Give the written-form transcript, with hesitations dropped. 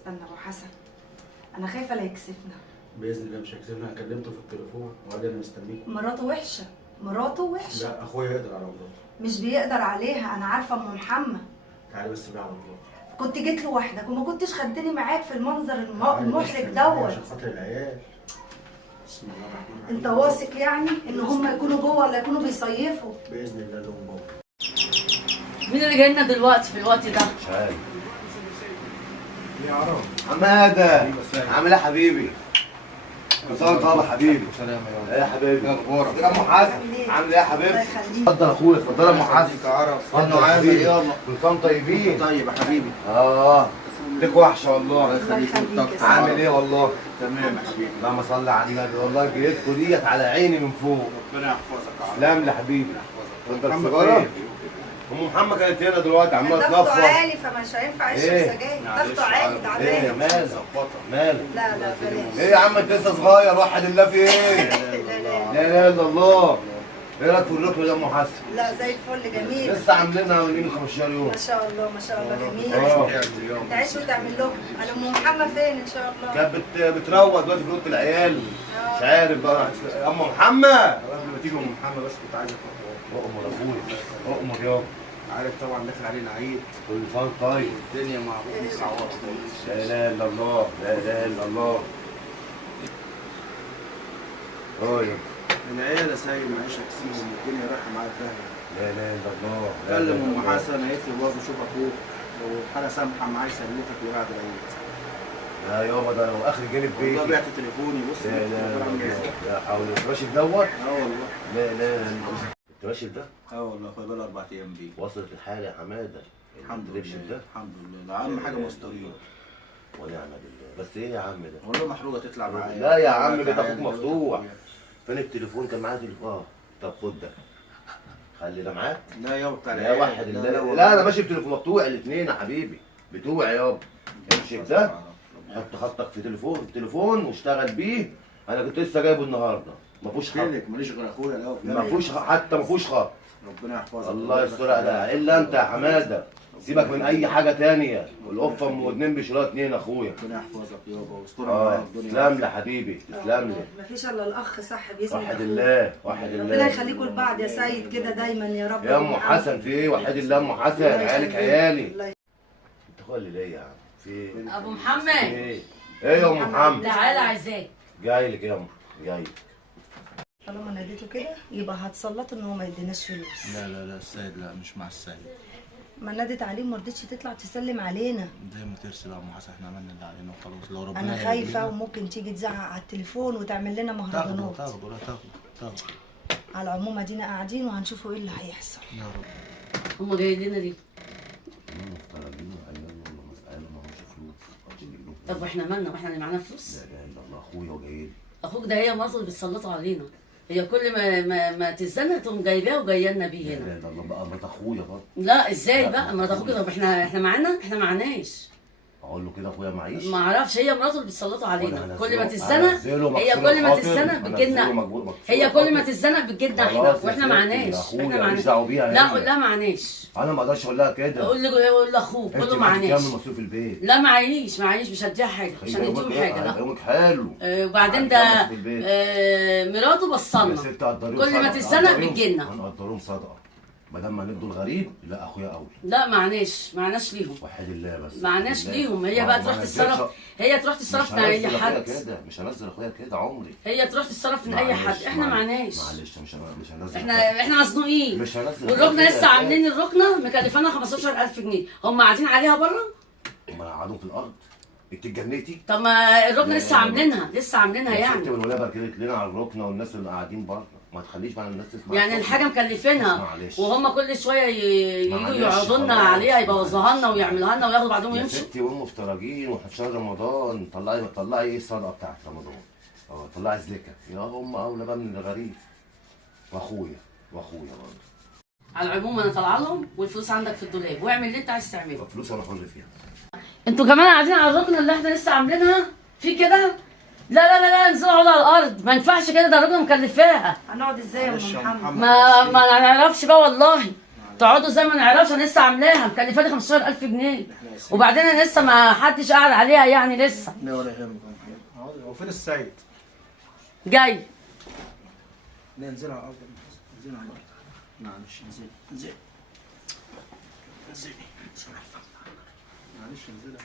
استنى ابو حسن، انا خايفه لا يكسفنا. باذن الله مش هكسبنا، انا كلمته في التليفون وقال لي انا مستنيكم. مراته وحشه، مراته وحشه. لا اخويا يقدر على مراته. مش بيقدر عليها، انا عارفه ام محمد. تعالي بس بقى على مراته. كنت جيت لوحدك وما كنتش خدتني معاك في المنظر المحرج دوت. عشان خاطر العيال. بسم الله الرحمن الرحيم. انت واثق يعني ان هم يكونوا جوه ولا يكونوا بيصيفوا؟ باذن الله لهم جوه. مين اللي جاي لنا دلوقتي في الوقت ده؟ مش عارف. يا عرب حماده عامل ايه يا حبيبي؟ مساء طبعا حبيبي. سلام يا ايه يا حبيبي؟ ايه اخبارك؟ يا ام حسن عامل ايه يا حبيبي؟ الله يخليك. اتفضل اخويا، اتفضل يا ام حسن. يا عرب اتفضل عامل حبيبي. ايه يابا؟ كل سنه طيبين. طيب يا حبيبي. ليك وحشه والله. الله يخليك. عامل ايه والله؟ تمام يا حبيبي. اللهم صل على النبي، والله جيتكوا ديت على عيني من فوق. ربنا يحفظك يا عرب. تسلم لي حبيبي. اتفضل محمد سيجاره. فين؟ ام محمد كانت هنا دلوقتي عماله ضغطه تنفض. عالي فمش هينفع يشرب إيه؟ سجاير. معلش ضغطه عالي يا ايه يا تعبان. مالك؟ مالك؟ لا لا بلاش. ايه يا عم انت لسه صغير، وحد الله في ايه؟ لا اله الا الله. ايه رايك في الركن يا ام حسن؟ لا زي الفل جميل. لسه عاملينها من 15 يوم. ما شاء الله ما شاء الله جميل. اه. تعيش وتعمل لهم. انا ام محمد فين ان شاء الله؟ كانت بتروق دلوقتي في اوضه العيال. مش عارف بقى. يا ام محمد قبل ما تيجي ام محمد بس كنت عايز اخد اؤمر اخويا، اؤمر يابا. عارف طبعا داخل علينا عيد. كل سنه طيب. الدنيا مع ابوك مصعوره. لا اله الا الله، لا اله الا الله. طيب. العيال يا سيد معيشه كتير والدنيا رايحه معاك داهيه. لا اله الا الله. لا إله كلم إلا ام الله. حسن قالت لي برضه شوف اخوك لو الحاله سامحه معاه يسلفك ويقعد العيد. لا يابا ده لو اخر جانب والله بيتي. بعت تليفوني بص لا لا التليفون عامل لا ازاي. لا حول راشد دوت. اه والله. لا لا لا. راشد ده اه والله اخويا بقى 4 ايام بيه. وصلت الحاله يا حماده. الحمد راشد لله ده الحمد لله ده اهم حاجه مستورين. ونعم بالله. بس ايه يا عم ده؟ والله محروقه تطلع معايا. لا يا عم بيت تعالى اخوك مفتوح. فين التليفون؟ كان معايا تليفون. طب خد ده. خلي ده معاك. لا يابا بتاع لا العيال. واحد الله. والله. لا انا ماشي بتليفون مفتوح الاثنين يا حبيبي. بتوعي يابا. امشي بده. حط خطك في تليفون واشتغل بيه. انا كنت لسه جايبه النهارده. ما فيهوش خط. لك ماليش غير اخويا لا ما فيهوش حتى ما فيهوش خط. ربنا يحفظك. الله يستر ده الا انت يا حماده. سيبك من اي حاجه تانية. والقفه ام ودنين بيشيلوها اتنين اخويا. ربنا يحفظك يابا ويسترك معاك الدنيا. تسلم لي حبيبي، تسلم لي. مفيش الا الاخ صح باذن الله. وحد الله، وحد الله. ربنا يخليكم لبعض يا سيد كده دايما يا رب. يا ام حسن في ايه؟ وحد الله ام حسن، عيالك عيالي. انت اخويا اللي ليا يا عم. في ايه؟ ابو محمد ايه؟ ايه يا ام محمد؟ تعالى عايزاك. جاي لك يا ام، جاي. طالما ناديته كده يبقى هتسلطه ان هو ما يديناش فلوس. لا لا لا السيد لا مش مع السيد. ما نادت عليه وما رضتش تطلع تسلم علينا. زي ما ترسي بقى ام حسن احنا عملنا اللي علينا وخلاص لو ربنا انا خايفه وممكن تيجي تزعق على التليفون وتعمل لنا مهرجانات. تاخده لا تاخده. على العموم ادينا قاعدين وهنشوفوا ايه اللي هيحصل. يا رب. هم جايين لنا ليه؟ طب واحنا مالنا واحنا اللي معانا فلوس؟ لا اله الا الله. اخويا وجاي لي. اخوك ده هي مصر اللي بتسلطوا علينا. هي كل ما تتزنق تقوم جايباه وجايه لنا بيه لا هنا. اله الا الله بقى مرات اخويا برضه. لا ازاي بقى مرات اخوك؟ طب احنا معانا؟ احنا معناش. اقول له كده اخويا معيش. ما اعرفش هي مراته اللي بتسلطوا علينا. وأنا كل ما هنزله- تتزنق هنزله هي مكسور كل ما الخاطر. تتزنق هنزله بتجيلنا. مكسور هي كل ما الخاطر. تتزنق بتجيلنا احنا خلاص يا واحنا ستي، معناش. أخويا احنا ماليش معناش. دعوة بيها لا هي. قول لها معناش. انا ما اقدرش اقول لها كده. قول لاخوك قول له انت معناش. كام مصروف البيت؟ لا معيش مش هديها حاجه مش هنديهم حاجه لا. يومك حلو. وبعدين ده مراته يا بصلنا ست قدريهم كل ما صدقة. تتزنق قدريهم. بتجيلنا. هنقدرهم صدقه. ما دام هندوا الغريب لا اخويا اولى. لا معناش ليهم. وحد الله بس. معناش وحد ليهم. الله. هي بقى ما تروح هنزلش- تتصرف. هي تروح تتصرف مش في اي هنزل أخويا حد. كده، مش هنزل اخويا كده عمري. هي تروح تتصرف من اي حد. احنا معناش. معلش مش هنزل. احنا مزنوقين. مش هنزل. والركنه لسه عاملين الركنه مكلفانا 15000 جنيه. هم قاعدين عليها بره. هم قعدوا في الارض. انت اتجنيتي؟ طب ما الركنه لا، لسه لا، عاملينها لسه عاملينها يا يعني. ست والولايه باركت لنا على الركنه والناس اللي قاعدين بره. ما تخليش بقى الناس تسمع. يعني صوتنا. الحاجه مكلفينها معلش. وهم كل شويه يجوا معلش، يقعدوا لنا خلاص، عليها يبوظوها لنا معلش. ويعملوها لنا وياخدوا بعضهم يا ويمشوا. ستي وهم مفترجين واحنا في شهر رمضان. طلعي ايه الصدقه بتاعت رمضان؟ طلعي الزكاه. يا هم اولى بقى من الغريب. واخويا برضه. على العموم انا طالعه لهم والفلوس عندك في الدولاب واعمل اللي انت عايز تعمله. فلوس انا حر فيها. انتوا كمان قاعدين على الركنه اللي احنا لسه عاملينها في كده. لا انزلوا اقعدوا على الارض. ما ينفعش كده ده الركنه مكلفاها. هنقعد ازاي يا ام محمد؟ ما نعرفش بقى والله. تقعدوا زي ما نعرفش، انا لسه عاملاها مكلفاني 15000 جنيه، وبعدين انا لسه ما حدش قاعد عليها يعني لسه. لا ولا يهمك. حاضر. هو فين السيد؟ جاي. لا انزل على الارض، انزل على الارض. معلش انزل انزل انزلي. معلش انزل.